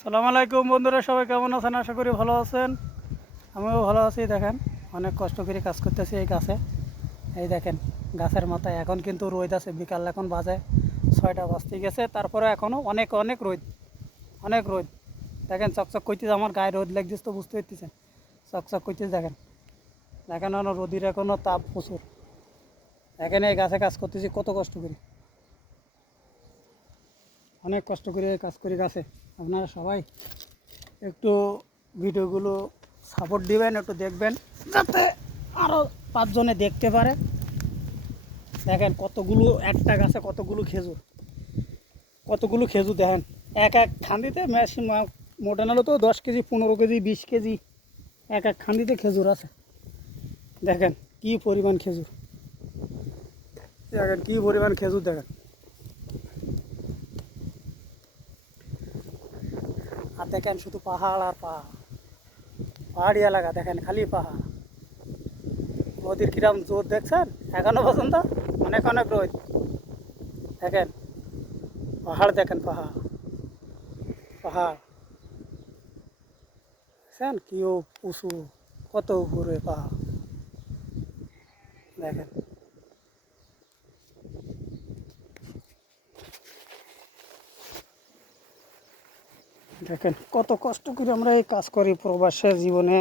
সালাম আলাইকুম বন্ধুরা, সবাই কেমন আছেন? আশা করি ভালো আছেন। আমিও ভালো আছি। দেখেন, অনেক কষ্ট করে কাজ করতেছি এই গাছে। এই দেখেন, গাছের মাথায় এখন কিন্তু রোদ আছে। বিকাল এখন বাজে 6টা বাজতে গেছে, তারপরে এখনও অনেক অনেক রোদ, অনেক রোদ। দেখেন চকচক করতেছে, আমার গায়ে রোদ লাগতেছে তো বুঝতে পারতেছেন। চকচক করতেছে দেখেন, দেখেন রোদির এখনও তাপ প্রচুর। এখানে এই গাছে কাজ করতেছি কত কষ্ট করি, অনেক কষ্ট করে কাজ করি গাছে। আপনারা সবাই একটু ভিডিওগুলো সাপোর্ট দিবেন, একটু দেখবেন যাতে আরও 5 জনে দেখতে পারে। দেখেন কতগুলো, একটা গাছে কতগুলো খেজুর, কতগুলো খেজুর দেখেন। এক এক খান্দিতে মেশিন মোটানো তো 10 কেজি, 15 কেজি, 20 কেজি এক এক খান্দিতে খেজুর আছে। দেখেন কি পরিমাণ খেজুর, দেখেন কি পরিমাণ খেজুর। দেখেন আর দেখেন শুধু পাহাড় আর পাহাড়, পাহাড়ি এলাকা। দেখেন খালি পাহাড়। নদীর কিরাম জোর দেখছেন এখনো পর্যন্ত, অনেক অনেক রোদ। দেখেন পাহাড়, দেখেন পাহাড়, পাহাড় দেখছেন কি উঁচু, কত উপরে পাহাড়। দেখেন দেখেন কত কষ্ট করে আমরা এই কাজ করি প্রবাসের জীবনে।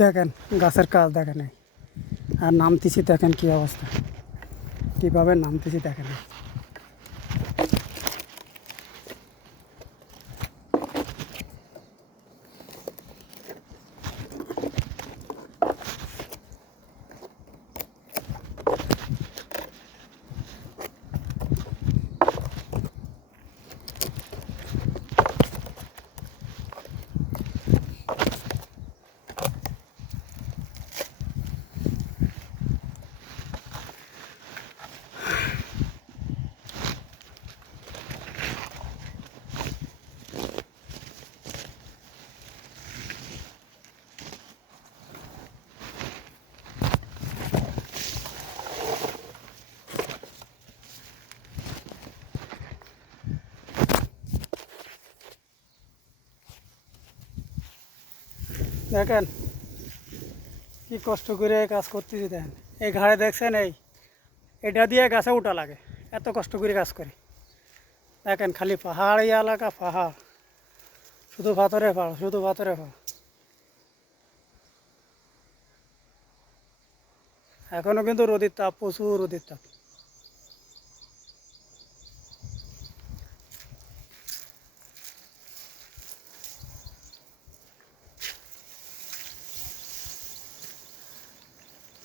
দেখেন গাছের কাজ দেখেন, আর নামতেছি দেখেন কি অবস্থা, কীভাবে নামতেছি দেখেন। দেখেন কি কষ্ট করে কাজ করতেছি। দেখেন এই ঘাড়ে দেখছেন, এটা দিয়ে গাছে উঠা লাগে, এত কষ্ট করে কাজ করি। দেখেন খালি পাহাড়ি এলাকা, পাহাড়, শুধু পাথরে পাহাড়, শুধু পাথরে পাহাড়। এখনও কিন্তু রোদের তাপ, প্রচুর রোদের তাপ।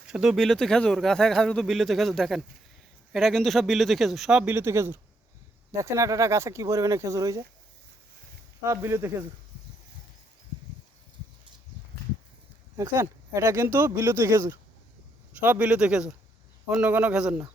শুধু বিলুতি খেজুর, গাছে ঘা শুধু বিলুতি খেজুর। দেখেন এটা কিন্তু সব বিলুতি খেজুর, সব বিলুতি খেজুর। দেখছেন একটা গাছে কী পরিমাণে খেজুর হয়েছে, সব বিলুতি খেজুর। দেখছেন এটা কিন্তু বিলুতি খেজুর, সব বিলুতি খেজুর, অন্য কোনো খেজুর না।